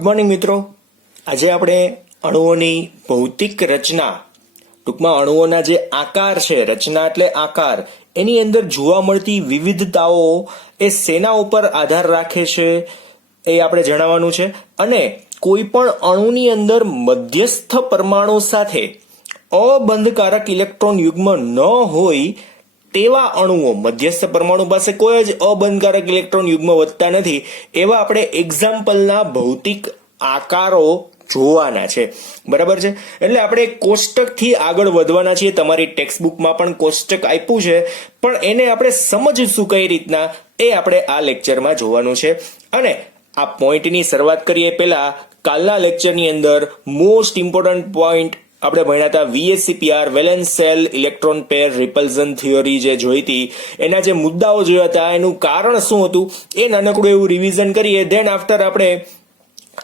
Good morning મિત્રો. આજે આપણે અણુઓની ભૌતિક રચના, ટૂંકમાં અણુઓના જે આકાર છે, રચના એટલે આકાર, એની અંદર જોવા મળતી વિવિધતાઓ એ શેના ઉપર આધાર રાખે છે એ આપણે જણાવવાનું છે. અને કોઈ પણ અણુની અંદર મધ્યસ્થ પરમાણુ સાથે અબંધકારક ઇલેક્ટ્રોન યુગ્મ ન હોય તેવા અણુઓ, મધ્યસ્થ પરમાણુ પાસે કોઈ જ અબંધકારક ઇલેક્ટ્રોન યુગ્મ વધતા નથી, એવા આપણે એક્ઝામ્પલના ભૌતિક આકારો જોવાના છે. બરાબર છે? એટલે આપણે કોષ્ટકથી આગળ વધવાના છીએ. તમારી ટેક્સ્ટબુકમાં પણ કોષ્ટક આપ્યું છે, પણ એને આપણે સમજીશું કઈ રીતના એ આપણે આ લેક્ચરમાં જોવાનું છે. અને આ પોઈન્ટની શરૂઆત કરીએ પહેલા કાલના લેક્ચરની અંદર મોસ્ટ ઇમ્પોર્ટન્ટ પોઈન્ટ આપણે ભણ્યા હતા VSEPR, valence cell electron pair repulsion theory જે જોઈ હતી, એના જે મુદ્દાઓ જોયા હતા, એનું કારણ શું હતું એ નાનકડું એવું રિવિઝન કરીએ. ધેન આફ્ટર આપણે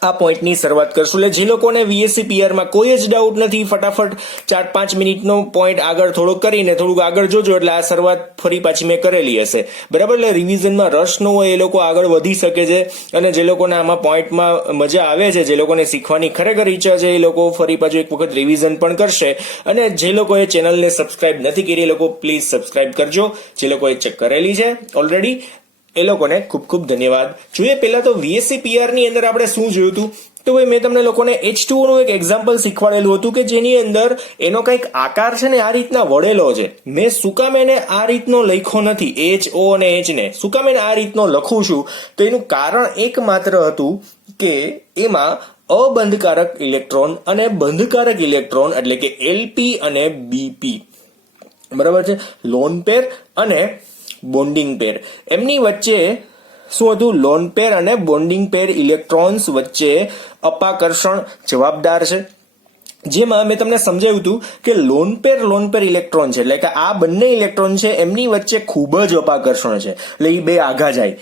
આ પોઈન્ટની શરૂઆત કરશું. એટલે જે લોકોને VSEPR માં કોઈ જ ડાઉટ નથી, ફટાફટ 4-5 મિનિટનો પોઈન્ટ આગળ થોડો કરીને થોડુંક આગળ જોજો, એટલે આ શરૂઆત ફરી પાછી મેં કરેલી હશે. બરાબર? એટલે રિવિઝનમાં રસ ન હોય એ લોકો આગળ વધી શકે છે, અને જે લોકોને આમાં પોઈન્ટમાં મજા આવે છે, જે લોકોને શીખવાની ખરેખર ઈચ્છા છે, એ લોકો ફરી પાછું એક વખત રિવિઝન પણ કરશે. અને જે લોકોએ ચેનલને સબસ્ક્રાઇબ નથી કરી એ લોકો પ્લીઝ સબસ્ક્રાઇબ કરજો. જે લોકોએ ચેક કરેલી છે ઓલરેડી એ લોકોને ખૂબ ખૂબ ધન્યવાદ. જોઈએ પહેલા તો VSEPR ની અંદર આપણે શું જોયું હતું, તો ભાઈ મેં તમને લોકોને H2O નું એક એક્ઝામ્પલ શીખવાડેલું હતું કે જેની અંદર એનો કંઈક આકાર છે ને આ રીતના વળેલો છે. મેં શું કામ એને આ રીતનો લખ્યો નથી, HO અને H ને શું કામ એને આ રીતનો લખું છું, તો એનું કારણ એકમાત્ર હતું કે એમાં અબંધકારક ઇલેક્ટ્રોન અને બંધકારક ઇલેક્ટ્રોન એટલે કે LP અને BP, બરાબર છે, લોન પેર અને બોન્ડિંગ પેર, એમની વચ્ચે શું હતું, લોન પેર અને બોન્ડિંગ પેર ઇલેક્ટ્રોન્સ વચ્ચે અપાકર્ષણ જવાબદાર છે. જેમાં મેં તમને સમજાવ્યું હતું કે લોન પેર ઇલેક્ટ્રોન છે, એટલે કે આ બંને ઇલેક્ટ્રોન છે એમની વચ્ચે ખૂબ જ અપાકર્ષણ છે, એટલે એ બે આઘા જાય.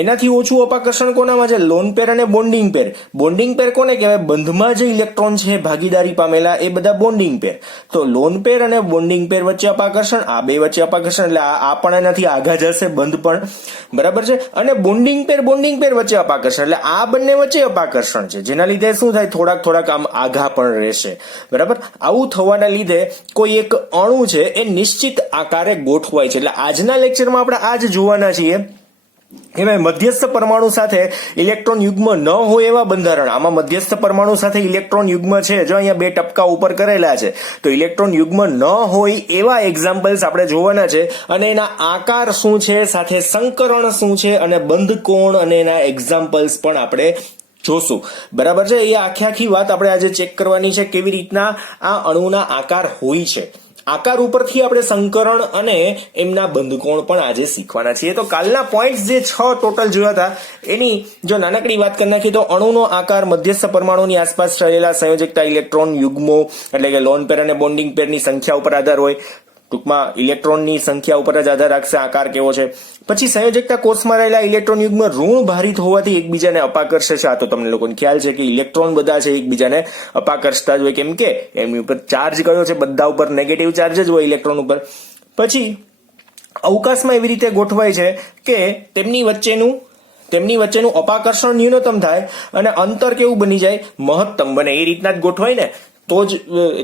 એનાથી ઓછું અપાકર્ષણ કોનામાં છે, લોન પેર અને બોન્ડિંગ પેર. બોન્ડિંગ પેર કોને કહેવાય, બંધમાં જે ઇલેક્ટ્રોન છે ભાગીદારી પામેલા એ બધા બોન્ડિંગ પેર. તો લોન પેર અને બોન્ડિંગ પેર વચ્ચે અપાકર્ષણ, આ બે વચ્ચે અપાકર્ષણ, એટલે આ પણ એનાથી આઘા જશે, બંધ પણ, બરાબર છે. અને બોન્ડિંગ પેર વચ્ચે અપાકર્ષણ, એટલે આ બંને વચ્ચે અપાકર્ષણ છે, જેના લીધે શું થાય, થોડાક આમ આઘા પણ રહેશે. બરાબર? આવું થવાના લીધે કોઈ એક અણુ છે એ નિશ્ચિત આકારે ગોઠવાય છે. એટલે આજના લેક્ચરમાં આપણે આ જ જોવાના છીએ. એમાં મધ્યસ્થ પરમાણુ સાથે ઇલેક્ટ્રોન યુગ્મ ન હોય એવા બંધારણ. આમાં મધ્યસ્થ પરમાણુ સાથે ઇલેક્ટ્રોન યુગ્મ છે, જો અહીંયા 2 ટપકા ઉપર કરેલા છે, તો ઇલેક્ટ્રોન યુગ્મ ન હોય એવા એક્ઝામ્પલ્સ આપણે જોવાના છે. અને એના આકાર શું છે, સાથે સંકરણ શું છે, અને બંધ કોણ અને એના એક્ઝામ્પલ્સ પણ આપણે જોશું. બરાબર છે? એ આખી વાત આપણે આજે ચેક કરવાની છે, કેવી રીતના આ અણુના આકાર હોય છે. આકાર ઉપરથી આપણે સંકરણ અને એમના બંધકોણ પણ આજે શીખવાના છીએ. તો કાલના પોઈન્ટ્સ જે 6 ટોટલ જોયા હતા એની જો નાનકડી વાત કરી નાખીએ તો અણુનો આકાર મધ્યસ્થ પરમાણુની આસપાસ રહેલા સંયોજકતા ઇલેક્ટ્રોન યુગ્મો એટલે કે લોન પેર અને બોન્ડિંગ પેરની સંખ્યા ઉપર આધાર હોય. ટૂંકમાં ઇલેક્ટ્રોનની સંખ્યા ઉપર જ આધાર રાખશે આકાર કેવો છે. પછી સંયોજકતા કોષમાં રહેલા ઇલેક્ટ્રોન યુગ્મ ઋણ ભારિત હોવાથી એકબીજાને અપાકર્ષે છે. આ તો તમને લોકોને ખ્યાલ છે કે ઇલેક્ટ્રોન બધા છે એકબીજાને અપાકર્ષતા જ હોય, કેમ કે એમની ઉપર ચાર્જ કયો છે, બધા ઉપર નેગેટિવ ચાર્જ જ હોય ઇલેક્ટ્રોન ઉપર. પછી અવકાશમાં એવી રીતે ગોઠવાય છે કે તેમની વચ્ચેનું અપાકર્ષણ ન્યૂનતમ થાય અને અંતર કેવું બની જાય, મહત્તમ બને. એ રીતના જ ગોઠવાય ને,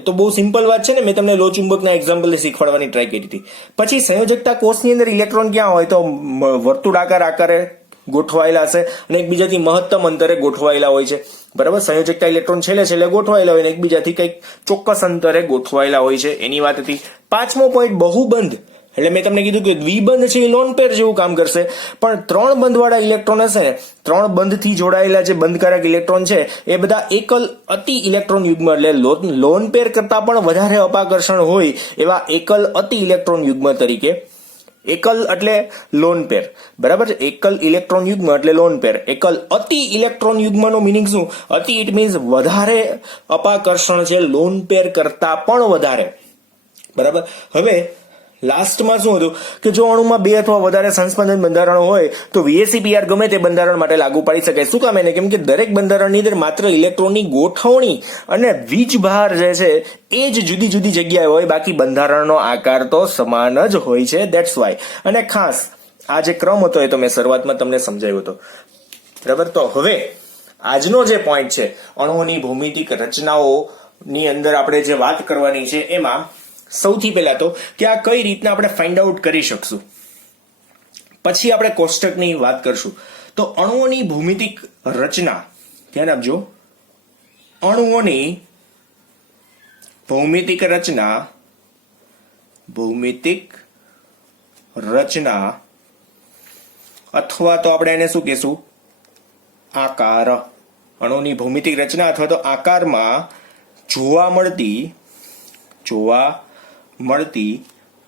તો બહુ સિમ્પલ વાત છે ને. મેં તમને લો ચુંબકના એક્ઝામ્પલ શીખવાડવાની ટ્રાય કરી હતી. પછી સંયોજકતા કોષની અંદર ઇલેક્ટ્રોન ક્યાં હોય, તો વર્તુળાકાર આકારે ગોઠવાયેલા હશે અને એકબીજાથી મહત્તમ અંતરે ગોઠવાયેલા હોય છે. બરાબર? સંયોજકતા ઇલેક્ટ્રોન છેલ્લે ગોઠવાયેલા હોય અને એકબીજાથી કંઈક ચોક્કસ અંતરે ગોઠવાયેલા હોય છે, એની વાત હતી. 5મો પોઈન્ટ બહુબંધ, એટલે મેં તમને કીધું કે દ્વિબંધ છે એ લોન પેર જેવું કામ કરશે, પણ 3 બંધવાળા ઇલેક્ટ્રોન હશે ને, 3 બંધથી જોડાયેલા જે બંધકારક ઇલેક્ટ્રોન છે એ બધા એકલ અતિ ઇલેક્ટ્રોન યુગ્મ, એટલે લોન પેર કરતા પણ વધારે અપાકર્ષણ હોય એવા એકલ અતિ ઇલેક્ટ્રોન યુગ્મ તરીકે. એકલ એટલે લોન પેર, બરાબર છે? એકલ ઇલેક્ટ્રોન યુગ્મ એટલે લોન પેર. એકલ અતિ ઇલેક્ટ્રોન યુગ્મનો મિનિંગ શું? અતિ ઇટ મીન્સ વધારે અપાકર્ષણ છે, લોન પેર કરતા પણ વધારે. બરાબર? હવે લાસ્ટમાં શું હતું કે જો અણુમાં 2 અથવા વધારે સંસ્પંદન બંધારણો હોય તો VSEPR ગમે તે બંધારણ માટે લાગુ પાડી શકાય. શું કામ એને? કેમ કે દરેક બંધારણની અંદર માત્ર ઇલેક્ટ્રોનની ગોઠવણી અને વીજભાર જે છે એ જ જુદી જુદી જગ્યાએ હોય, બાકી બંધારણનો આકાર તો સમાન જ હોય છે. That's why. અને ખાસ આ જે ક્રમ હતો એ તો મેં શરૂઆતમાં તમને સમજાવ્યો હતો. બરાબર? તો હવે આજનો જે પોઈન્ટ છે અણુઓની ભૌમિતિક રચનાઓની અંદર આપણે જે વાત કરવાની છે એમાં સૌથી પહેલા તો કે આ કઈ રીતના આપણે ફાઇન્ડ આઉટ કરી શકશું, પછી આપણે કોષ્ટકની વાત કરશું. તો અણુઓની ભૌમિતિક રચના, ધ્યાન આપજો, અણુઓની ભૌમિતિક રચના અથવા તો આપણે એને શું કહેશું, આકાર. અણુની ભૌમિતિક રચના અથવા તો આકારમાં જોવા મળતી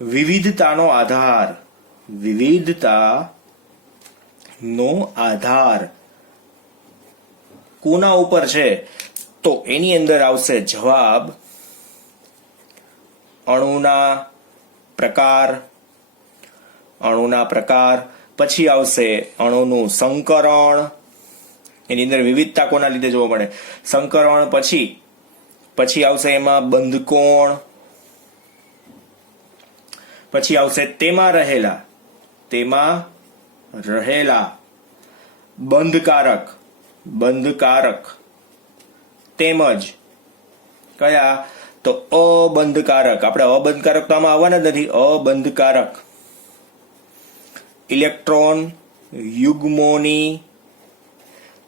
વિવિધતાનો આધાર કોના ઉપર છે? તો એની અંદર આવશે જવાબ અણુના પ્રકાર. પછી આવશે અણુનું સંકરણ. એની અંદર વિવિધતા કોના લીધે જોવા મળે? સંકરણ. પછી આવશે એમાં બંધકોણ. પછી આવશે તેમાં રહેલા બંધકારક. તેમજ કયા? તો અબંધકારક. આપણે અબંધકારક તો આમાં આવવાના જ નથી. અબંધકારક ઇલેક્ટ્રોન યુગ્મોની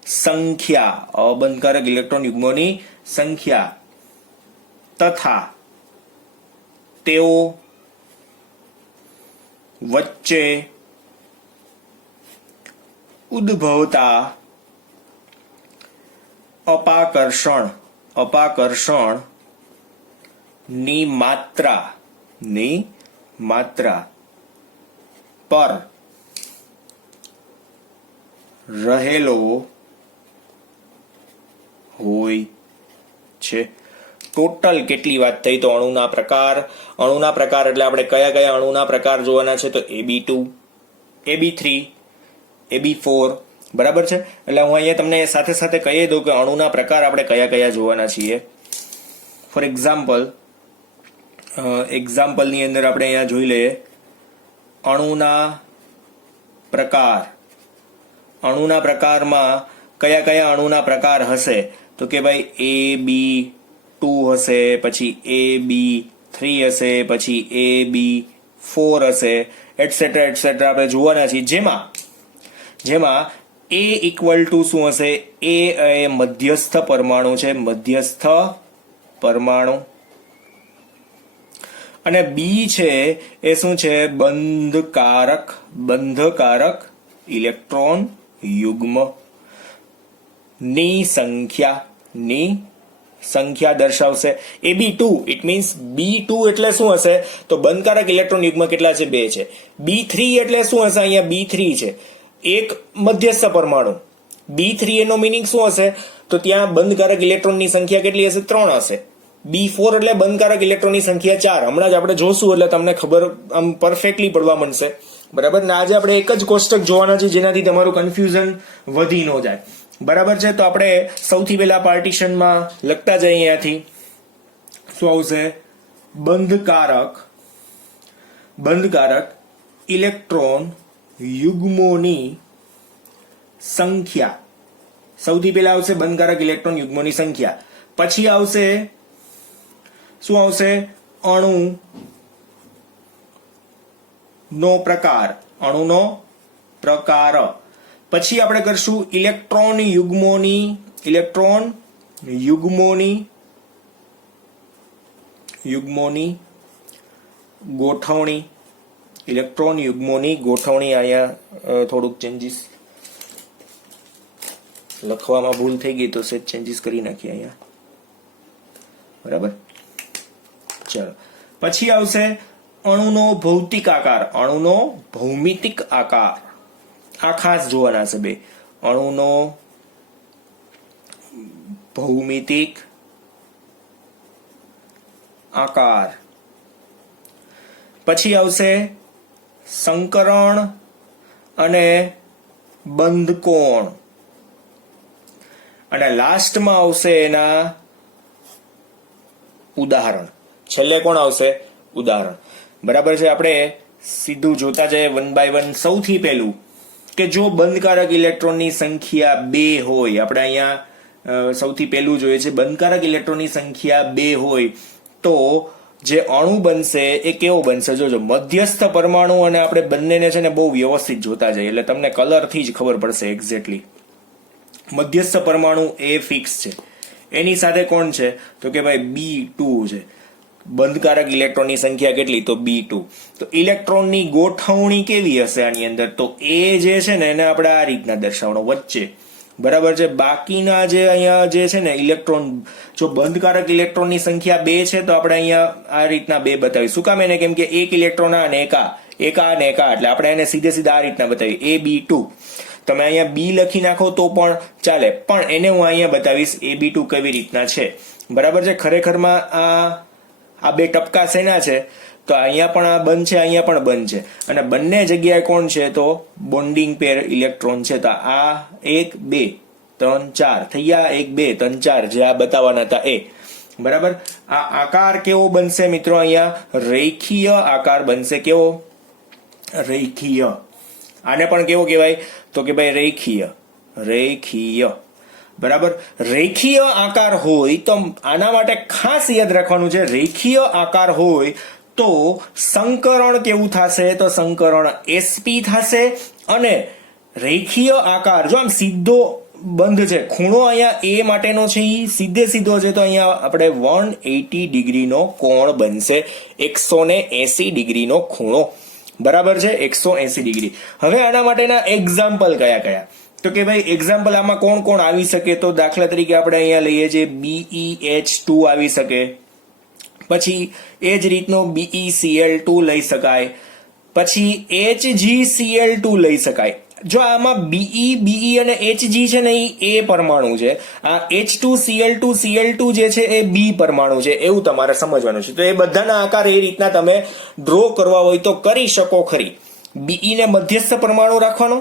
સંખ્યા. અબંધકારક ઇલેક્ટ્રોન યુગ્મોની સંખ્યા તથા તેઓ વચ્ચે ઉદ્ભવતા અપાકર્ષણ ની માત્રા પર રહેલો હોય છે. ટોટલ કેટલી વાત થઈ? તો અણુના પ્રકાર એટલે આપણે કયા અણુના પ્રકાર જોવાના છે? તો AB2, AB3, AB4. બરાબર છે. એટલે હું અહીંયા તમને સાથે સાથે કહી દઉં કે અણુના પ્રકાર આપણે કયા જોવાના છીએ. ફોર એક્ઝામ્પલની અંદર આપણે અહીંયા જોઈ લઈએ અણુના પ્રકારમાં કયા અણુના પ્રકાર હશે? તો કે ભાઈ AB2 હશે, પછી AB3 હશે, પછી AB4 હશે, એટસેટ્રા આપણે જોવાના છીએ. જેમાં A ઇક્વલ ટુ શું હશે? A એ મધ્યસ્થ પરમાણુ છે, અને B છે એ શું છે? બંધકારક ઇલેક્ટ્રોન યુગ્મ ની સંખ્યા દર્શાવશે. AB2 ઇટ મીન્સ B2 એટલે શું હશે? તો બંધકારક ઇલેક્ટ્રોન યુગ્મ કેટલા છે? 2 છે. B3 એટલે શું હશે? અહીંયા B3 છે, એક મધ્યસ્થ પરમાણુ. B3 એનો મિનિંગ શું હશે? તો ત્યાં બંધકારક ઇલેક્ટ્રોનની સંખ્યા કેટલી હશે? 3 હશે. B4 એટલે બંધકારક ઇલેક્ટ્રોનની સંખ્યા 4. હમણાં જ આપણે જોશું એટલે તમને ખબર આમ પરફેક્ટલી પડવા માંડશે. બરાબર ને? આજે આપણે એક જ કોષ્ટક જોવાના છે જેનાથી તમારું કન્ફ્યુઝન વધી ન જાય. બરાબર છે. તો આપણે સૌથી પહેલા પાર્ટીશનમાં લખતા જઈએ. અહીંયાથી શું આવશે? બંધકારક ઇલેક્ટ્રોન યુગ્મોની સંખ્યા. સૌથી પહેલા આવશે બંધકારક ઇલેક્ટ્રોન યુગ્મોની સંખ્યા. પછી આવશે શું આવશે? અણુનો પ્રકાર. પછી આપણે કરશું ઇલેક્ટ્રોન યુગ્મોની ગોઠવણી. ઇલેક્ટ્રોન યુગ્મોની ગોઠવણી. અહીંયા થોડુંક ચેન્જીસ લખવામાં ભૂલ થઈ ગઈ તો સેજ ચેન્જીસ કરી નાખીએ અહીંયા. બરાબર. ચાલો, પછી આવશે અણુનો ભૌતિક આકાર. ભૌમિતિક આકાર આ ખાસ જોવાના છે બે. અણુનો ભૌમિતિક આકાર. પછી આવશે સંકરણ અને બંધકોણ, અને લાસ્ટમાં આવશે એના ઉદાહરણ. છેલ્લે કોણ આવશે? ઉદાહરણ. બરાબર છે. આપણે સીધું જોતા જઈએ વન બાય વન. સૌથી પહેલું કે જો બંધકારક ઇલેક્ટ્રોનની સંખ્યા 2 હોય, આપણે અહીંયા સૌથી પહેલું જોઈએ છે બંધકારક ઇલેક્ટ્રોનની સંખ્યા 2 હોય તો જે અણુ બનશે એ કેવો બનશે? જોજો, મધ્યસ્થ પરમાણુ, અને આપણે બંનેને છે ને બહુ વ્યવસ્થિત જોતા જઈએ એટલે તમને કલરથી જ ખબર પડશે એક્ઝેક્ટલી. મધ્યસ્થ પરમાણુ એ ફિક્સ છે, એની સાથે કોણ છે તો કે ભાઈ B2 છે. બંધકારક ઇલેક્ટ્રોનની સંખ્યા કેટલી? તો B2. તો ઇલેક્ટ્રોનની ગોઠવણી કેવી હશે આની અંદર? તો એ જે છે ને એને આપણે આ રીતના દર્શાવવાનો વચ્ચે, બરાબર છે. બાકીના જે અહીંયા જે છે ને ઇલેક્ટ્રોન, જો બંધકારક ઇલેક્ટ્રોનની સંખ્યા 2 છે તો આપણે અહીંયા આ રીતના 2 બતાવી. શું કામ? એને કેમ કે એક ઇલેક્ટ્રોન આ અને એક આ અને એક આ, એટલે આપણે એને સીધે સીધા આ રીતના બતાવી AB2. તમે અહીંયા B લખી નાખો તો પણ ચાલે, પણ એને હું અહીંયા બતાવીશ AB2 કેવી રીતના છે, બરાબર છે. ખરેખરમાં આ 2 ટપકા શેના છે? તો અહીંયા પણ આ બંધ છે, અહીંયા પણ બંધ છે, અને બંને જગ્યાએ કોણ છે? તો બોન્ડિંગ પેર ઇલેક્ટ્રોન છે. તો આ 1 2 3 4 થઈ ગયા, 1 2 3 4 જે આ બતાવવાના હતા એ, બરાબર. આ આકાર કેવો બનશે મિત્રો? અહીંયા રેખીય આકાર બનશે. કેવો? રેખીય. આને પણ કેવો કહેવાય? તો કે ભાઈ રેખીય, બરાબર. રેખીય આકાર હોય તો આના માટે ખાસ યાદ રાખવાનું છે, રેખીય આકાર હોય તો સંકરણ કેવું થશે? તો સંકરણ sp થશે. અને રેખીય આકાર જો આમ સીધો બંધ છે, ખૂણો અહીંયા એ માટેનો છે એ સીધો છે, તો અહીંયા આપણે 180 ડિગ્રીનો કોણ બનશે, 180 ડિગ્રીનો ખૂણો, બરાબર છે, 180 ડિગ્રી. હવે આના માટેના એક્ઝામ્પલ કયા? તો કે ભાઈ એક્ઝામ્પલ આમાં કોણ કોણ આવી શકે? તો દાખલા તરીકે આપણે અહીંયા લઈએ છીએ BeH2 આવી શકે, પછી એ જ રીતનો BeCl2 લઈ શકાય, પછી HgCl2 લઈ શકાય. જો આમાં Be અને Hg છે ને એ પરમાણુ છે, આ H2Cl2 જે છે એ B પરમાણુ છે, એવું તમારે સમજવાનું છે. તો એ બધાના આકાર એ રીતના તમે ડ્રો કરવા હોય તો કરી શકો ખરી. Be ને મધ્યસ્થ પરમાણુ રાખવાનો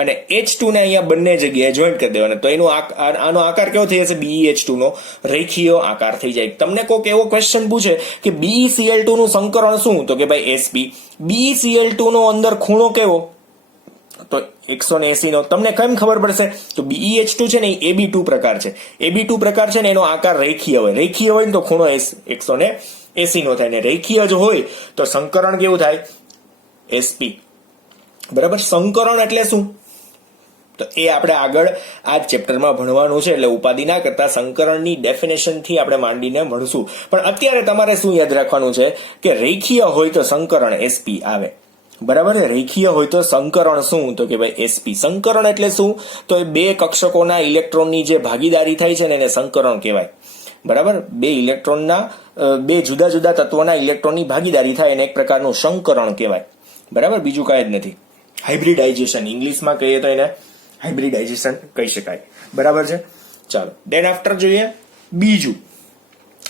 અને H2 ને અહીંયા બંને જગ્યાએ જોઈન્ટ કરી દેવાનો, તો એનો આનો આકાર કેવો થઈ જશે? BeH2 નો રેખીય આકાર થઈ જાય. તમને કોઈક એવો ક્વેશ્ચન પૂછે કે BeCl2 નું સંકરણ શું? તો કે ભાઈ sp. BeCl2 નો અંદર ખૂણો કેવો? તો 180 નો. તમને કેમ ખબર પડશે? તો BeH2 છે ને એ AB2 પ્રકાર છે. AB2 પ્રકાર છે ને એનો આકાર રેખીય હોય. રેખીય હોય ને તો ખૂણો 180 નો થાય, ને રેખીય જ હોય તો સંકરણ કેવું થાય? sp, બરાબર. સંકરણ એટલે શું? તો એ આપણે આગળ આ ચેપ્ટરમાં ભણવાનું છે, એટલે ઉપાધિ ના કરતા સંકરણની ડેફિનેશન થી આપણે માંડીને ભણશું. પણ અત્યારે તમારે શું યાદ રાખવાનું છે કે રેખીય હોય તો સંકરણ sp આવે, બરાબર છે. રેખીય હોય તો સંકરણ શું? તો કે ભાઈ sp. સંકરણ એટલે શું? તો એ 2 કક્ષકોના ઇલેક્ટ્રોનની જે ભાગીદારી થાય છે ને એને સંકરણ કહેવાય, બરાબર. 2 ઇલેક્ટ્રોનના 2 જુદા જુદા તત્વોના ઇલેક્ટ્રોનની ભાગીદારી થાય એને એક પ્રકારનું સંકરણ કહેવાય, બરાબર. બીજું કાંઈ જ નથી. હાઇબ્રિડાઇઝેશન ઇંગ્લિશમાં કહીએ તો એને હાઇબ્રિડાઇઝેશન કહી શકાય, બરાબર છે. ચાલો દેન આફ્ટર જોઈએ બીજું.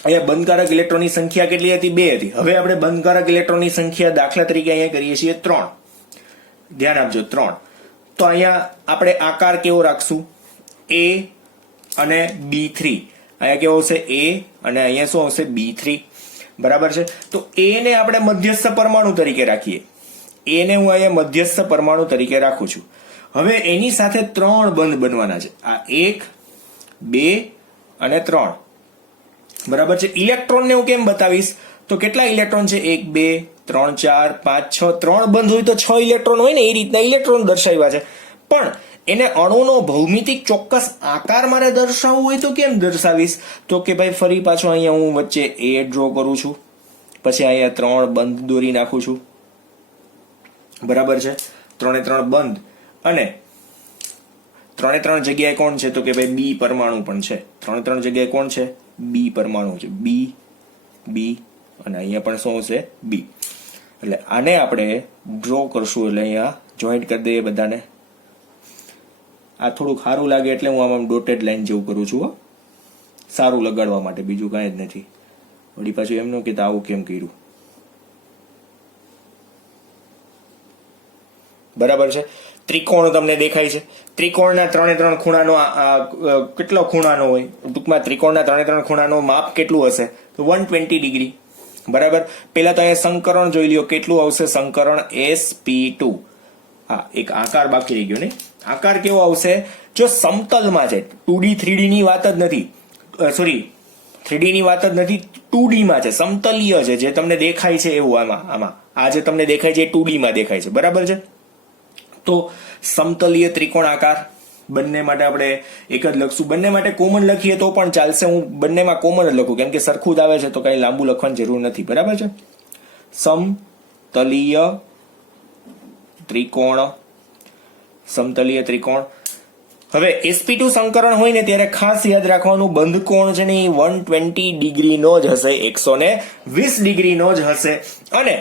અહીંયા બંધકારક ઇલેક્ટ્રોનની સંખ્યા કેટલી હતી? 2 હતી. હવે આપણે બંધકારક ઇલેક્ટ્રોનની સંખ્યા દાખલા તરીકે અહીંયા કરીએ છીએ 3. ધ્યાન આપજો, 3. તો અહીંયા આપણે આકાર કેવો રાખશું? A અને B3. અહીંયા કેવો હશે? A અને અહીંયા શું આવશે? B3, બરાબર છે. તો A ને આપણે મધ્યસ્થ પરમાણુ તરીકે રાખીએ. A ને હું અહીંયા મધ્યસ્થ પરમાણુ તરીકે રાખું છું. હવે એની સાથે 3 બંધ બનવાના છે. આ 1 2 અને 3, બરાબર છે. ઇલેક્ટ્રોન ને હું કેમ બતાવીશ? તો કેટલા ઇલેક્ટ્રોન છે? 1 2 3 4 5 6. 3 બંધ હોય તો 6 ઇલેક્ટ્રોન હોય ને, એ રીતના ઇલેક્ટ્રોન દર્શાવ્યા છે. પણ એને અણુનો ભૌમિતિક ચોક્કસ આકાર મારે દર્શાવવું હોય તો કેમ દર્શાવીશ? તો કે ભાઈ ફરી પાછો અહીંયા હું વચ્ચે A ડ્રો કરું છું, પછી અહીંયા 3 બંધ દોરી નાખું છું, બરાબર છે. 3 બંધ, અને 3 જગ્યાએ કોણ છે? તો કે ભાઈ B પરમાણુ પણ છે. 3 જગ્યાએ કોણ છે? B પરમાણુ છે. B અને અહીંયા પણ શું હશે? B. એટલે આને આપણે ડ્રો કરશું, એટલે અહીંયા જોઈન્ટ કરી દઈએ બધાને. આ થોડું સારું લાગે એટલે હું આમ ડોટેડ લાઈન જેવું કરું છું, સારું લગાડવા માટે, બીજું કાંઈ જ નથી. વળી પાછું એમનું કે આવું કેમ કર્યું, બરાબર છે. ત્રિકોણ તમને દેખાય છે. ત્રિકોણના 3 ખૂણાનો કેટલો ખૂણાનો હોય? ટૂંકમાં ત્રિકોણના 3 ખૂણાનો માપ કેટલું હશે? તો 120 ડિગ્રી, બરાબર. પેલા તો અહીંયા સંકરણ જોઈ લ્યો, કેટલું આવશે સંકરણ? sp2, હા, એક આકાર બાકી રહી ગયો ને. આકાર કેવો આવશે? જો સમતલમાં છે, 2D 3D ની વાત જ નથી, સોરી 3D ની વાત જ નથી, 2D માં છે, સમતલીય છે, જે તમને દેખાય છે એવું. આમાં આ જે તમને દેખાય છે એ 2D માં દેખાય છે, બરાબર છે. તો સમતલીય ત્રિકોણ આકાર, બંને માટે આપણે એક જ લખશું. બંને માટે કોમન લખીએ તો પણ ચાલશે, હું બંનેમાં કોમન જ લખું કેમ કે સરખું જ આવે છે તો કઈ લાંબુ લખવાની જરૂર નથી, બરાબર છે. સમતલીય ત્રિકોણ, સમતલીય ત્રિકોણ. હવે sp2 સંકરણ હોય ને ત્યારે ખાસ યાદ રાખવાનું, બંધ કોણ છે ને એ 120 ડિગ્રીનો જ હશે, 120 ડિગ્રીનો જ હશે. અને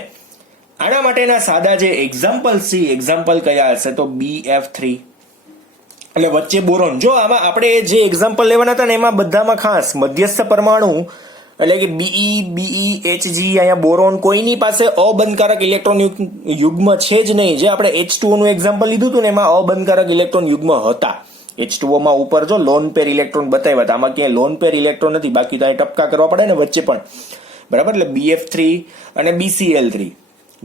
આના માટેના સાદા જે એક્ઝામ્પલ છે, એક્ઝામ્પલ કયા હશે તો BF3, એટલે વચ્ચે બોરોન. જો આમાં આપણે જે એક્ઝામ્પલ લેવાના હતા ને એમાં બધામાં ખાસ મધ્યસ્થ પરમાણુ એટલે કે Be, Hg, અહીંયા બોરોન, કોઈની પાસે અબંધકારક ઇલેક્ટ્રોન યુગ્મ છે જ નહીં. જે આપણે H2O નું એક્ઝામ્પલ લીધું હતું ને એમાં અબંધકારક ઇલેક્ટ્રોન યુગ્મ હતા. H2O માં ઉપર જો લોન પેર ઇલેક્ટ્રોન બતાવ્યા હતા, આમાં ક્યાંય લોન પેર ઇલેક્ટ્રોન નથી, બાકી તો અહીં ટપકા કરવા પડે ને વચ્ચે પણ, બરાબર. એટલે BF3 અને BCl3,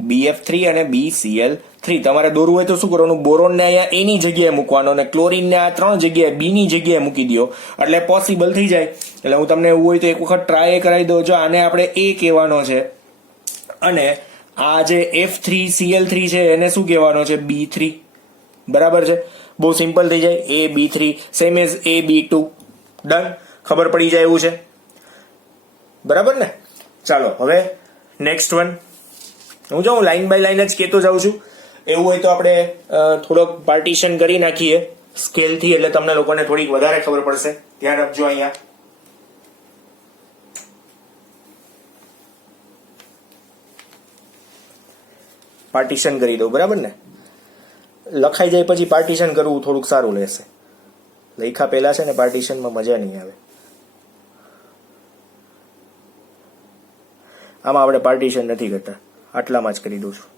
BF3 અને BCl3 તમારે દોરવું હોય તો શું કરવાનું? બોરોન ને અહીંયા એની જગ્યાએ મૂકવાનો અને ક્લોરીન ને આ 3 જગ્યાએ બી ની જગ્યાએ મૂકી દો એટલે પોસિબલ થઈ જાય. એટલે હું તમને એવું હોય તો એક વખત ટ્રાય કરાવી દઉં. જો આને આપણે A કહેવાનો છે અને આ જે F3Cl3 છે એને શું કહેવાનો છે? B3, બરાબર છે. બહુ સિમ્પલ થઈ જાય, AB3 same as AB2. Done, ખબર પડી જાય એવું છે, બરાબર ને. ચાલો હવે નેક્સ્ટ વન. હું લાઈન બાય લાઈન જ કહેતો જાઉં છું. એવું હોય તો આપણે થોડોક પાર્ટીશન કરી નાખીએ સ્કેલથી, એટલે તમને લોકોને થોડીક વધારે ખબર પડશે. ધ્યાન આપજો. અહીંયા પાર્ટીશન કરી દઉં, બરાબર ને. લખાઈ જાય પછી પાર્ટીશન કરવું થોડુંક સારું રહેશે. લખ્યા પહેલા છે ને પાર્ટીશનમાં મજા નહીં આવે. આમાં આપણે પાર્ટીશન નથી કરતા, આટલામાં જ કરી દઉં છું.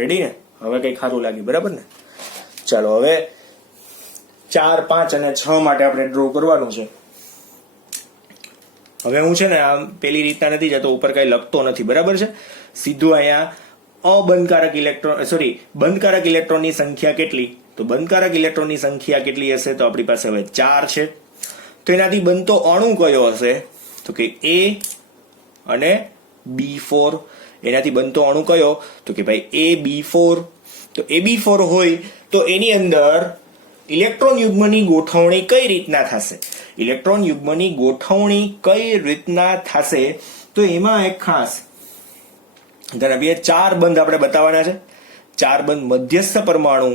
રેડી ને? હવે કઈ ખારું લાગ્યું, બરાબર ને. ચાલો હવે 4, 5 અને 6 માટે આપણે ડ્રો કરવાનું છે. હવે હું છે ને આમ પેલી રીતના નથી જતો, ઉપર કઈ લખતો નથી, બરાબર છે. સીધું અહીંયા અબંધકારક ઇલેક્ટ્રોન, સોરી બંધકારક ઇલેક્ટ્રોનની સંખ્યા કેટલી? તો બંધકારક ઇલેક્ટ્રોનની સંખ્યા કેટલી હશે? તો આપણી પાસે હવે 4 છે. તો એનાથી બનતો અણુ કયો હશે? તો કે A અને B4. એનાથી બનતો અણુ કયો? તો કે ભાઈ AB4. તો AB4 હોય તો એની અંદર ઇલેક્ટ્રોન યુગ્મની ગોઠવણી કઈ રીતના થશે? ઇલેક્ટ્રોન યુગ્મની ગોઠવણી કઈ રીતના થશે? તો એમાં એક ખાસ ધ્યાન આપીએ. 4 બંધ આપણે બતાવવાના છે. 4 બંધ મધ્યસ્થ પરમાણુ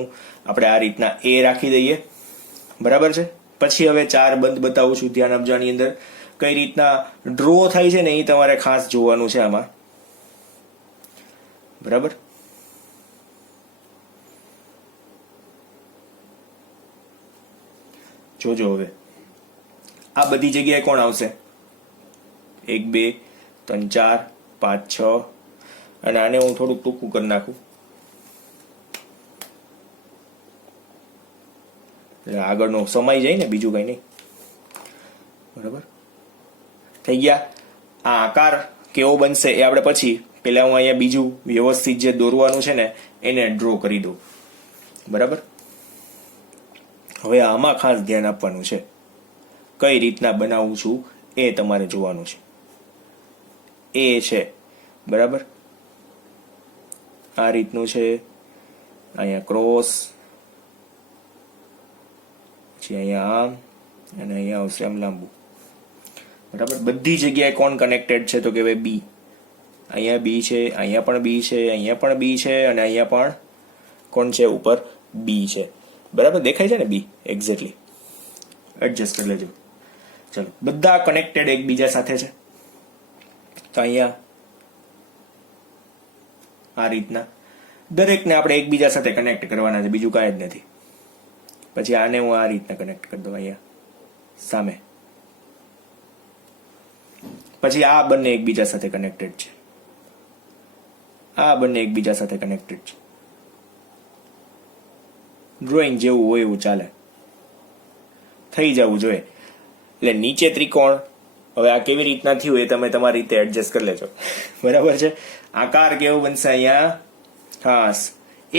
આપણે આ રીતના A રાખી દઈએ, બરાબર છે. પછી હવે 4 બંધ બતાવું છું. ધ્યાન આપજો. આની અંદર કઈ રીતના ડ્રો થાય છે ને એ તમારે ખાસ જોવાનું છે આમાં, બરાબર. જોજો હવે આ બધી જગ્યાએ કોણ આવશે? 1, 2, 3, 4, 5, 6 અને આને હું થોડુંક ટૂંકું કરી નાખું એટલે આગળનો સમાઈ જાય ને, બીજું કઈ નહીં, બરાબર. થઈ ગયા. આ આકાર કેવો બનશે એ આપણે પછી, પેલા હું અહીંયા બીજું વ્યવસ્થિત જે દોરવાનું છે ને એને ડ્રો કરી દઉં, બરાબર. હવે આમાં ખાસ ધ્યાન આપવાનું છે, કઈ રીતના બનાવું છું એ તમારે જોવાનું છે. એ છે, બરાબર, આ રીતનું છે. અહીંયા ક્રોસ, પછી અહીંયા આમ અને અહીંયા આવશે આમ લાંબુ, બરાબર. બધી જગ્યાએ કોણ કનેક્ટેડ છે? તો કે ભાઈ બી. અહીંયા બી છે, અહીંયા પણ બી છે, અહીંયા પણ બી છે અને અહીંયા પણ કોણ છે? ઉપર બી છે, બરાબર. દેખાય છે ને બી? એક્ઝેક્ટલી. એડજસ્ટ કરી લેજો. ચલો, બધા કનેક્ટેડ એકબીજા સાથે છે. તો અહીંયા આ રીતના દરેકને આપણે એકબીજા સાથે કનેક્ટ કરવાના છે, બીજું કાંઈ જ નથી. પછી આને હું આ રીતના કનેક્ટ કરી દઉં અહીંયા સામે. પછી આ બંને એકબીજા સાથે કનેક્ટેડ છે, આ બંને એકબીજા સાથે કનેક્ટેડ છે. ડ્રોઈંગ જેવું હોય એવું ચાલે, થઈ જવું જોઈએ. એટલે નીચે ત્રિકોણ, હવે આ કેવી રીતના થયું એ તમે તમારી રીતે એડજસ્ટ કરી લેજો. બરાબર છે. આકાર કેવો બનશે અહીંયા? ખાસ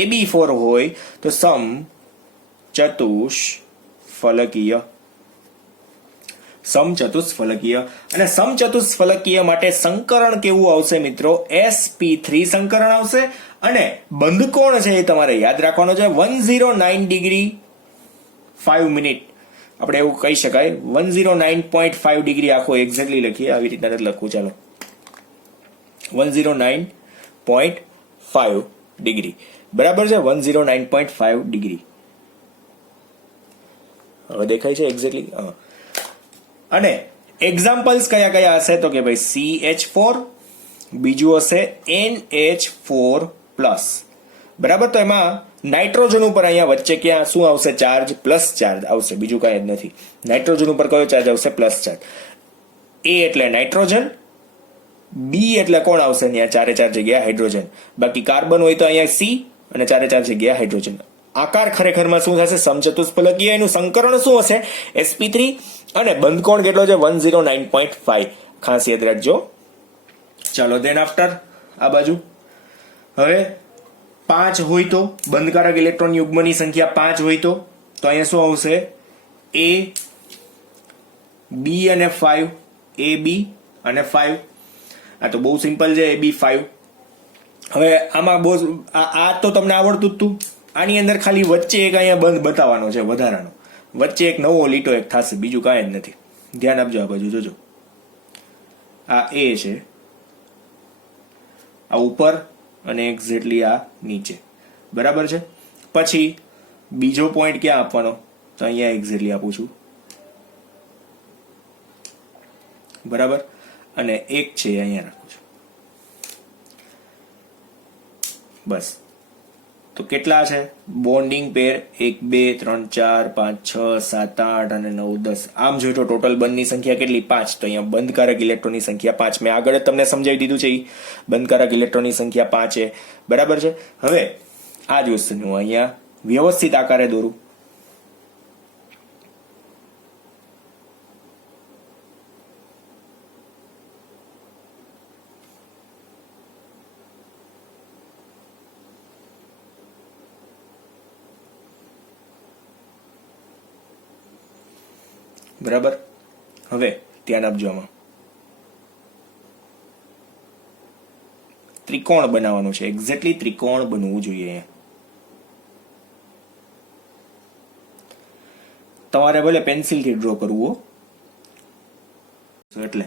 AB4 હોય તો સમચતુષ્ફલકીય, સમચતુષ્ફલકીય. અને સમચતુષ્ફલકીય માટે સંકરણ કેવું આવશે મિત્રો? sp3 સંકરણ આવશે. અને બંધકોણ છે એ તમારે યાદ રાખવાનો છે 109 ડિગ્રી 5 મિનિટ. આપણે એવું કહી શકાય 109.5 ડિગ્રી આખો એક્ઝેક્ટલી લખીએ, આવી રીતના નથી લખવું. ચાલો 109.5 ડિગ્રી, બરાબર છે. 109.5 ડિગ્રી હવે દેખાય છે એક્ઝેક્ટલી. અને એક્ઝામ્પલ્સ કયા કયા હશે તો કે ભાઈ CH4, બીજું હશે NH4+. બરાબર. તો એમાં નાઇટ્રોજન ઉપર અહીંયા વચ્ચે ક્યાં શું આવશે? ચાર્જ, પ્લસ ચાર્જ આવશે, બીજું કાંઈ જ નથી. નાઇટ્રોજન ઉપર કયો ચાર્જ આવશે? Plus charge. A એટલે નાઇટ્રોજન, B એટલે કોણ આવશે? ત્યાં ચારે ચાર જગ્યા હાઇડ્રોજન. બાકી કાર્બન હોય તો અહીંયા C અને ચારે ચાર જગ્યા હાઇડ્રોજન. આકાર ખરેખરમાં શું થશે? સમચતુષ્ફલકીય. એનું સંકરણ શું હશે? sp3. અને બંધકોણ કેટલો છે? 109.5. ખાસ યાદ રાખજો. ચાલો દેન આફ્ટર આ બાજુ હવે 5 હોય તો બંધકારક ઇલેક્ટ્રોન યુગ્મની સંખ્યા 5 હોય તો અહીંયા શું આવશે? A, B અને 5, AB અને 5. આ તો બહુ સિમ્પલ છે, AB5. હવે આમાં બહુ આ તો તમને આવડતું જ તું. આની અંદર ખાલી વચ્ચે એક અહીંયા બંધ બતાવવાનો છે વધારાનો. વચ્ચે એક નવો લીટો એક થશે, બીજું કાંઈ જ નથી. ધ્યાન આપજો આ બાજુ, જોજો. આ A છે, આ ઉપર અને એક્ઝેક્ટલી આ નીચે. બરાબર છે. પછી બીજો પોઈન્ટ ક્યાં આપવાનો? તો અહીંયા એક્ઝેક્ટલી આપું છું. બરાબર. અને એક છે અહીંયા રાખું છું. બસ. તો કેટલા છે બોન્ડિંગ પેર? 1 2 3 4 5 6 7 8 અને 9 10. આમ જોઈએ તો ટોટલ બંધની સંખ્યા કેટલી? 5. તો અહીંયા બંધકારક ઇલેક્ટ્રોનની સંખ્યા 5. મેં આગળ જ તમને સમજાવી દીધું છે. બંધકારક ઇલેક્ટ્રોનની સંખ્યા 5 છે. બરાબર છે. હવે આ જ વસ્તુને હું અહીંયા વ્યવસ્થિત આકારે દોરું. બરાબર. હવે ધ્યાન આપજો, આમાં ત્રિકોણ બનાવવાનું છે. એક્ઝેક્ટલી ત્રિકોણ બનવું જોઈએ. તમારે ભલે પેન્સિલથી ડ્રો કરવું એટલે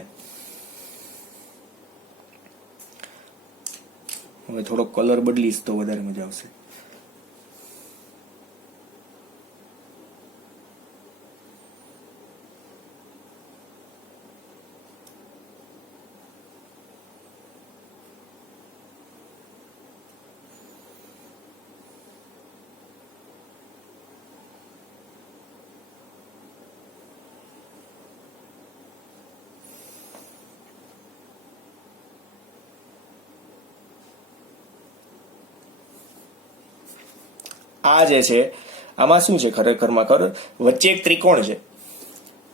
હવે થોડો કલર બદલીશ તો વધારે મજા આવશે. આ જે છે આમાં શું છે ખરેખરમાં વચ્ચે એક ત્રિકોણ છે.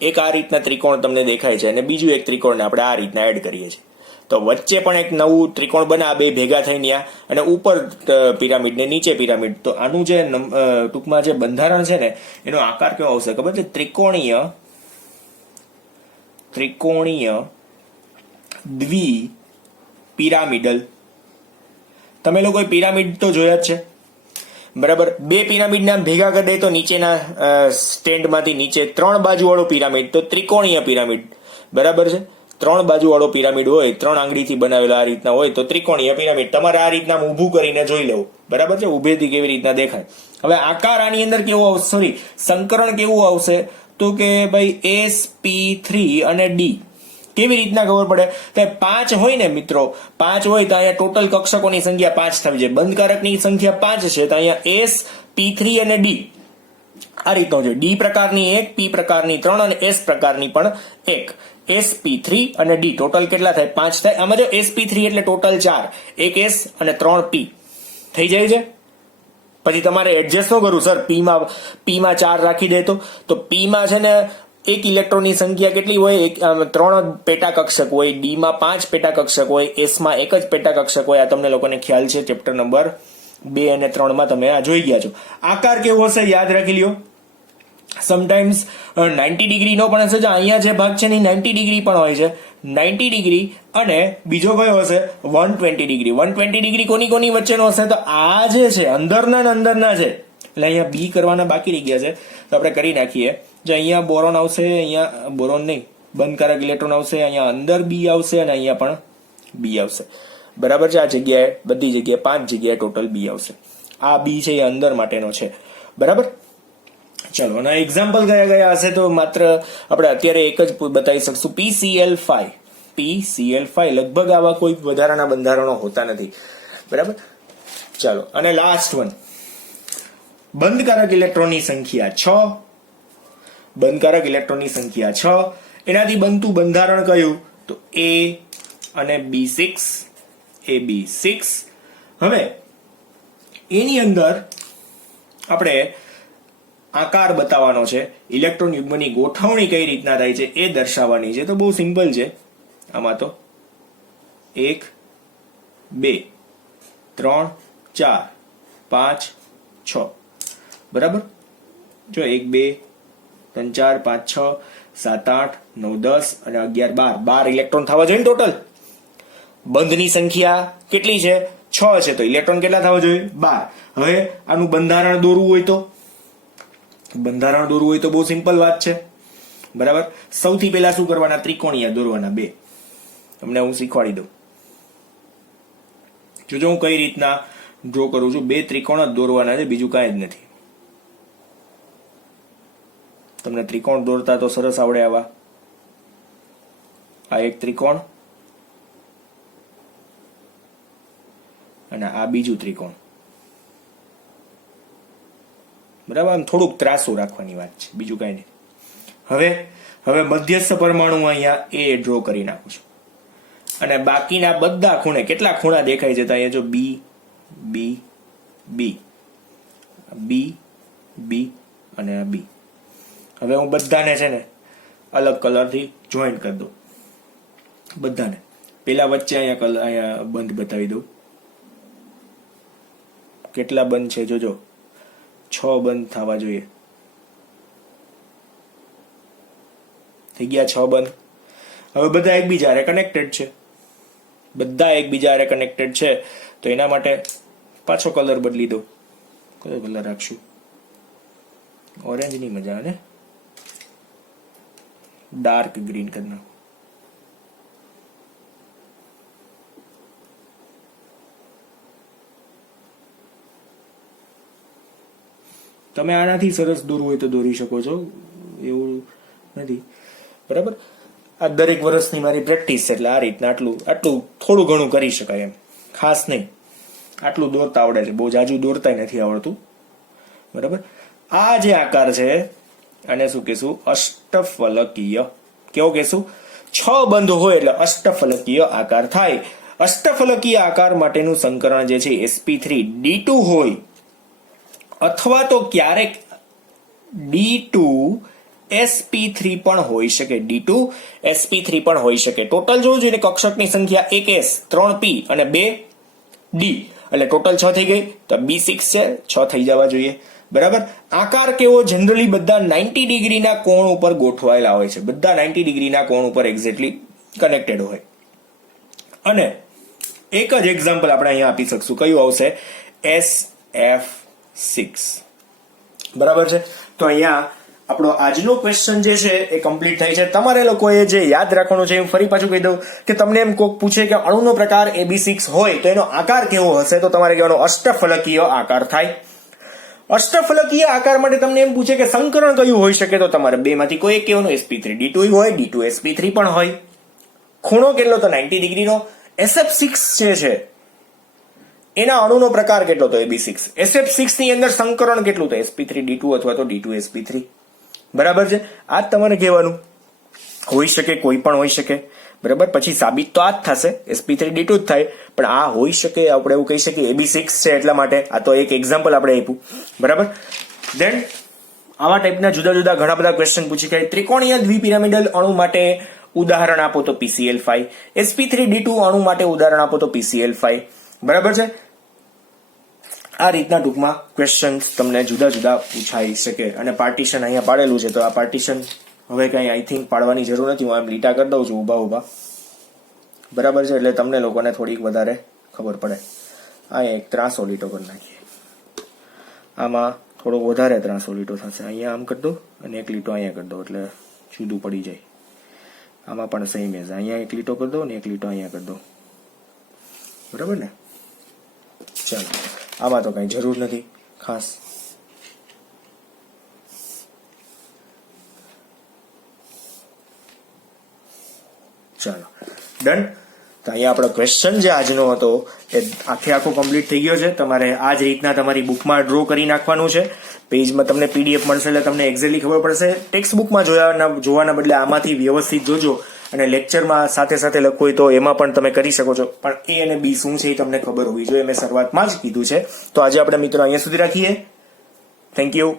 એક આ રીતના ત્રિકોણ તમને દેખાય છે અને બીજું એક ત્રિકોણને આપણે આ રીતના એડ કરીએ છીએ. તો વચ્ચે પણ એક નવું ત્રિકોણ બને, આ બે ભેગા થઈને અને ઉપર પિરામિડ ને નીચે પિરામિડ. તો આનું જે ટૂંકમાં જે બંધારણ છે ને એનો આકાર કેવો આવશે ખબર છે? ત્રિકોણીય દ્વિ પિરામિડલ. તમે લોકો પિરામિડ તો જોયા જ છે. બરાબર. બે પિરામિડ નામ ભેગા કરી દે તો નીચેના સ્ટેન્ડમાંથી નીચે 3 બાજુ વાળો પિરામિડ, તો ત્રિકોણીય પિરામિડ. બરાબર છે. 3 બાજુ વાળો પિરામિડ હોય, 3 આંગળીથી બનાવેલા આ રીતના હોય તો ત્રિકોણીય પિરામિડ. તમારે આ રીતના ઊભું કરીને જોઈ લેવું. બરાબર છે. ઊભેથી કેવી રીતના દેખાય. હવે આકાર આની અંદર કેવો આવશે? સોરી, સંકરણ કેવું આવશે? તો કે ભાઈ sp3 અને d. કેવી રીતના ખબર પડે? કે 5 હોય ને મિત્રો, 5 હોય તો અહીંયા ટોટલ કક્ષકોની સંખ્યા 5 થવી જોઈએ. બંધકારકની સંખ્યા 5 છે તો અહીંયા s, p3 અને d આ રીતનો છે. d પ્રકારની 1, p પ્રકારની 3 અને s પ્રકારની પણ 1. sp3 અને d ટોટલ કેટલા થાય? 5 થાય. આમાં જો sp3 એટલે ટોટલ 4, એક s અને 3 p થઈ જાય છે. પછી તમારે એડજસ્ટ ન કરવું સર પી માં 4 રાખી દે તો પી માં છે ને એક ઇલેક્ટ્રોનની સંખ્યા કેટલી હોય? 3 પેટા કક્ષક હોય, ડી માં 5 પેટા કક્ષક હોય, એસ માં એક જ પેટા કક્ષક હોય. આ તમને લોકોને ખ્યાલ છે, ચેપ્ટર નંબર 2 અને 3 માં તમે આ જોઈ ગયા છો. આકાર કેવો હશે યાદ રાખી લ્યો. સમટાઈમ્સ 90 ડિગ્રી નો પણ હશે. અહીંયા જે ભાગ છે ને 90 ડિગ્રી પણ હોય છે. 90 ડિગ્રી અને બીજો કયો હશે? 120 ડિગ્રી. 120 ડિગ્રી કોની વચ્ચેનો હશે? તો આ જે છે અંદરના છે. એટલે અહીંયા બી કરવાના બાકી રહી ગયા છે, તો આપણે કરી નાખીએ. જો અહીંયા બોરોન આવશે, અહીંયા બોરોન નહીં, બંધકારક ઇલેક્ટ્રોન આવશે, અહીંયા અંદર બી આવશે અને અહીંયા પણ બી આવશે. બરાબર છે. આ જગ્યાએ બધી જગ્યાએ 5 જગ્યાએ ટોટલ બી આવશે. આ બી છે એ અંદર માટેનો છે. બરાબર. ચલો, અને એક્ઝામ્પલ કયા હશે? તો માત્ર આપણે અત્યારે એક જ બતાવી શકશું, PCl5 લગભગ આવા કોઈ વધારાના બંધારણો હોતા નથી. બરાબર. ચાલો, અને લાસ્ટ વન, બંધકારક ઇલેક્ટ્રોનની સંખ્યા 6. બંધકારક ઇલેક્ટ્રોનની સંખ્યા 6. એનાથી બનતું બંધારણ કયું? તો A અને B6, AB6. હવે એની અંદર આપણે આકાર બતાવવાનો છે, ઇલેક્ટ્રોન યુગ્મની ગોઠવણી કઈ રીતના થાય છે એ દર્શાવવાની છે. તો બહુ સિમ્પલ છે. આમાં તો 1 2 3 4 5 6. બરાબર. જો 1 2 3 4 5 6 7 8 9 10 અને 11 12 ઇલેક્ટ્રોન થવા જોઈએ ટોટલ. બંધની સંખ્યા કેટલી છે? 6 છે, તો ઇલેક્ટ્રોન કેટલા થવા જોઈએ? 12. હવે આનું બંધારણ દોરવું હોય તો બહુ સિમ્પલ વાત છે. બરાબર. સૌથી પહેલા શું કરવાના? ત્રિકોણીય દોરવાના 2. તમને હું શીખવાડી દઉં. જો હું કઈ રીતના ડ્રો કરું છું. 2 ત્રિકોણ જ દોરવાના છે, બીજું કાંઈ જ નથી. તમને ત્રિકોણ દોરતા તો સરસ આવડે આવા. આ એક ત્રિકોણ અને આ બીજું ત્રિકોણ. બરાબર. આમ થોડુંક ત્રાસું રાખવાની વાત છે, બીજું કઈ નહીં. હવે મધ્યસ્થ પરમાણુ અહીંયા એ ડ્રો કરી નાખું છું. અને બાકીના બધા ખૂણે, કેટલા ખૂણા દેખાય છે? અહીંયા જો બી બી બી બી બી અને આ બી. હવે હું બધાને છે ને અલગ કલરથી જોઈન્ટ કરી દઉં. બધાને પેલા વચ્ચે અહીંયા બંધ બતાવી દઉં. કેટલા બંધ છે જોજો? 6 બંધ થવા જોઈએ. થઈ ગયા 6 બંધ. હવે બધા એકબીજા હારે કનેક્ટેડ છે. તો એના માટે પાછો કલર બદલી દો. કયો કલર રાખશું? ઓરેન્જ ની મજા ને, ડાર્ક ગ્રીન કરી નાખો. તમે આનાથી સરસ દોરવું હોય તો દોરી શકો છો, એવું નથી. બરાબર. આ દરેક વર્ષની મારી પ્રેક્ટિસ છે, એટલે આ રીતના આટલું થોડું ઘણું કરી શકાય એમ, ખાસ નહીં. આટલું દોરતા આવડે છે, બહુ જાજુ દોરતા નથી આવડતું. બરાબર. આ જે આકાર છે આને શું કહેશું? અષ્ટફલકીય. કેવો કહેશું? 6 બંધ હોય એટલે અષ્ટફલકીય આકાર થાય. અષ્ટફલકીય આકાર માટેનું સંકરણ જે છે sp3d2 હોય, અથવા તો ક્યારેક D2sp3 પણ હોઈ શકે. D2sp3 પણ હોઈ શકે. ટોટલ જોવું જોઈએ કક્ષકની સંખ્યા 1s 3p અને 2d, એટલે ટોટલ 6 થઈ ગઈ. તો B6 છે, 6 થઈ જવા જોઈએ. બરાબર. આકાર કેવો? જનરલી બધા 90 ડિગ્રીના કોણ ઉપર ગોઠવાયેલા હોય છે. બધા 90 ડિગ્રીના કોણ ઉપર એક્ઝેક્ટલી કનેક્ટેડ હોય. અને એક જ એક્ઝામ્પલ આપણે અહીંયા આપી શકશું. કયું આવશે? SF6. બરાબર છે. તો અહીંયા આપણો આજનો ક્વેશ્ચન જે છે એ કમ્પ્લીટ થાય છે. તમારે લોકોએ જે યાદ રાખવાનું છે, હું ફરી પાછું કહી દઉં કે તમને એમ કોક પૂછે કે અણુનો પ્રકાર AB6 હોય તો એનો આકાર કેવો હશે, તો તમારે કહેવાનો અષ્ટફલકીય આકાર થાય. અષ્ટફલકીય આકાર માટે તમને એમ પૂછે કે સંકરણ કયું હોઈ શકે, તો તમારે બેમાંથી કોઈ એક કહેવાનું. sp3d2 હોય, D2sp3 પણ હોય. ખૂણો કેટલો? તો 90 ડિગ્રીનો. SF6 જે છે એના અણુનો પ્રકાર કેટલો? તો AB6. SF6 ની અંદર સંકરણ કેટલું? તો sp3d2 અથવા તો D2sp3. બરાબર છે. આ જ તમારે કહેવાનું. હોઈ શકે, કોઈ પણ હોઈ શકે, બરાબર. પછી સાબિત તો આ જ થશે, sp3d2 જ થાય, પણ આ હોઈ શકે, આપણે એવું કહી શકીએ ab6 છે એટલા માટે. આ તો એક એક્ઝામ્પલ આપણે આપ્યું, બરાબર. દેન આવા ટાઈપના જુદા જુદા ઘણા બધા ક્વેશ્ચન પૂછી શકાય. ત્રિકોણીય દ્વિપિરામિડલ અણુ માટે ઉદાહરણ આપો તો PCl5, sp3d2 અણુ માટે ઉદાહરણ આપો તો PCl5, બરાબર છે. આ રીતના ટૂંકમાં ક્વેશ્ચન્સ તમને જુદા જુદા પૂછાઈ શકે. અને પાર્ટીશન અહીંયા પાડેલું છે, તો આ પાર્ટીશન હવે કઈ આઈ થિંક પાડવાની જરૂર નથી, હું આમ લીટા કરી દઉં છું ઊભા ઊભા, બરાબર છે, એટલે તમને લોકોને થોડીક વધારે ખબર પડે. અહીંયા એક ત્રાસો લીટો કરી નાખીએ, આમાં થોડોક વધારે ત્રાસો લીટો થશે. અહીંયા આમ કરી દો અને એક લીટો અહીંયા કરી દો, એટલે જુદું પડી જાય. આમાં પણ સેમ એઝ, અહીંયા એક લીટો કરી દો ને એક લીટો અહીંયા કરી દો, બરાબર ને. ચાલો, આમાં તો કઈ જરૂર નથી ખાસ. ચાલો ડન. તો અહીંયા આપણો ક્વેશ્ચન જે આજનો હતો એ આખો કમ્પ્લીટ થઈ ગયો છે. તમારે આ જ રીતના તમારી બુકમાં ડ્રો કરી નાખવાનું છે. પેજમાં તમને PDF મળશે એટલે તમને એક્ઝેક્ટલી ખબર પડશે. ટેક્સ્ટ બુકમાં જોવાના બદલે આમાંથી વ્યવસ્થિત જોજો, અને લેક્ચરમાં સાથે સાથે લખવું હોય તો એમાં પણ તમે કરી શકો છો. પણ A અને B શું છે એ તમને ખબર હોવી જોઈએ, મેં શરૂઆતમાં જ કીધું છે. તો આજે આપણે મિત્રો અહીંયા સુધી રાખીએ. Thank you.